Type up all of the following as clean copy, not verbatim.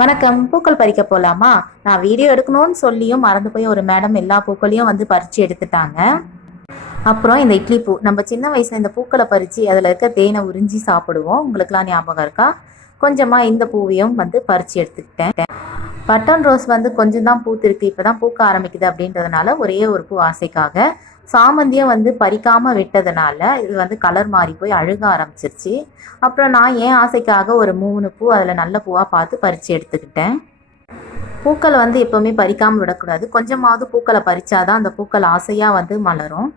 வணக்கம். பூக்கள் பறிக்க போலாமா? நான் வீடியோ எடுக்கணும்னு சொல்லியும் மறந்து போய் ஒரு மேடம் எல்லா பூக்களையும் வந்து பறிச்சு எடுத்துட்டாங்க. அப்புறம் இந்த இட்லி பூ, நம்ம சின்ன வயசுல இந்த பூக்களை பறிச்சு அதுல இருக்க தேனை உறிஞ்சி சாப்பிடுவோம். உங்களுக்குலாம் ஞாபகம் இருக்கா? கொஞ்சமா இந்த பூவையும் வந்து பறிச்சு எடுத்துக்கிட்டேன். பட்டன் ரோஸ் வந்து கொஞ்சம் தான் பூத்திருக்கு, இப்பதான் பூக்க ஆரம்பிக்குது அப்படின்றதுனால ஒரே ஒரு பூ ஆசைக்காக. சாமந்தியும் வந்து பறிக்காம விட்டதுனால இது வந்து கலர் மாறி போய் அழுக ஆரம்பிச்சிருச்சு. அப்புறம் நான் ஏன் ஆசைக்காக ஒரு 3 பூ அதில் நல்ல பூவாக பார்த்து பறித்து எடுத்துக்கிட்டேன். பூக்களை வந்து எப்போவுமே பறிக்காமல் விடக்கூடாது. கொஞ்சமாவது பூக்களை பறிச்சாதான் அந்த பூக்கள் ஆசையாக வந்து மலரும்.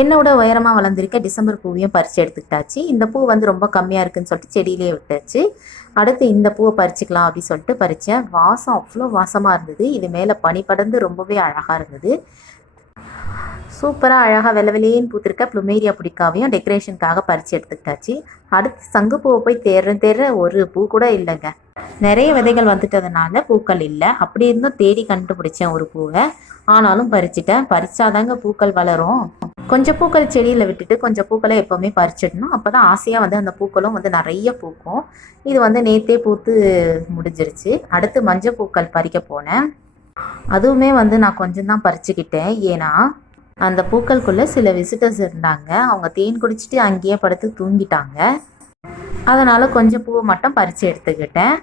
என்னோட உயரமாக வளர்ந்துருக்க டிசம்பர் பூவையும் பறித்து எடுத்துக்கிட்டாச்சு. இந்த பூ வந்து ரொம்ப கம்மியாக இருக்குன்னு சொல்லிட்டு செடியிலே விட்டாச்சு. அடுத்து இந்த பூவை பறிச்சுக்கலாம் அப்படின்னு சொல்லிட்டு பறித்தேன். வாசம் அவ்வளோ வாசமாக இருந்தது. இது மேலே பனி படர்ந்து ரொம்பவே அழகாக இருந்தது. சூப்பராக அழகாக வெள்ளை பூத்திருக்க ப்ளூமேரியா பிடிக்காவையும் டெக்கரேஷனுக்காக பறித்து எடுத்துக்கிட்டாச்சு. அடுத்து சங்குப்பூவை போய் தேடுற ஒரு பூ கூட இல்லைங்க. நிறைய விதைகள் வந்துட்டதுனால பூக்கள் இல்லை. அப்படி இருந்தும் தேடி கண்டுபிடிச்சேன் ஒரு பூவை. ஆனாலும் பறிச்சிட்டேன். பறிச்சாதாங்க பூக்கள் வளரும். கொஞ்சம் பூக்கள் செடியில் விட்டுட்டு கொஞ்சம் பூக்களை எப்போவுமே பறிச்சிடணும். அப்போ தான் ஆசையாக வந்து அந்த பூக்களும் வந்து நிறைய பூக்கும். இது வந்து நேற்றே பூத்து முடிஞ்சிருச்சு. அடுத்து மஞ்சள் பூக்கள் பறிக்க போனேன். அதுவுமே வந்து நான் கொஞ்சம் தான் பறிச்சுக்கிட்டேன். ஏன்னா அந்த பூக்களுக்குள்ளே சில விசிட்டர்ஸ் இருந்தாங்க. அவங்க தேன் குடிச்சிட்டு அங்கேயே படுத்து தூங்கிட்டாங்க. அதனால் கொஞ்சம் பூவை மட்டும் பறித்து எடுத்துக்கிட்டேன்.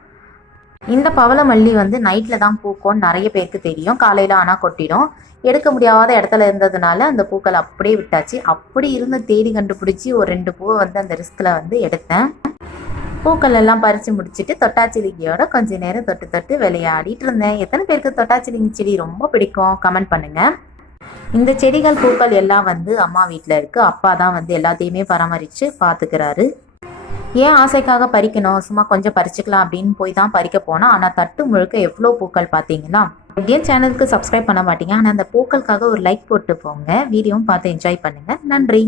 இந்த பவளமல்லி வந்து நைட்டில் தான் பூக்கும்னு நிறைய பேருக்கு தெரியும். காலையில் ஆனால் கொட்டிடும். எடுக்க முடியாத இடத்துல இருந்ததுனால அந்த பூக்கள் அப்படியே விட்டாச்சு. அப்படி இருந்து தேடி கண்டுபிடிச்சி ஒரு 2 பூவை வந்து அந்த ரிஸ்கில் வந்து எடுத்தேன். பூக்கள் எல்லாம் பறித்து முடிச்சுட்டு தொட்டாச்சிலிங்கியோட கொஞ்சம் நேரம் தொட்டு தொட்டு விளையாடிட்டு இருந்தேன். எத்தனை பேருக்கு தொட்டாச்சிலிங்கி செடி ரொம்ப பிடிக்கும்? கமெண்ட் பண்ணுங்கள். இந்த செடிகள் பூக்கள் எல்லாம் வந்து அம்மா வீட்டில் இருக்குது. அப்பா தான் வந்து எல்லாத்தையுமே பராமரித்து பார்த்துக்கிறாரு. ஏன் ஆசைக்காக பறிக்கணும், சும்மா கொஞ்சம் பறிச்சுக்கலாம் அப்படின்னு போய் தான் பறிக்க போனோம். ஆனால் தட்டு முழுக்க எவ்வளோ பூக்கள் பார்த்தீங்களா? எப்படியும் சேனலுக்கு சப்ஸ்கிரைப் பண்ண மாட்டீங்க. ஆனால் அந்த பூக்களுக்காக ஒரு லைக் போட்டு போங்க. வீடியோவும் பார்த்து என்ஜாய் பண்ணுங்கள். நன்றி.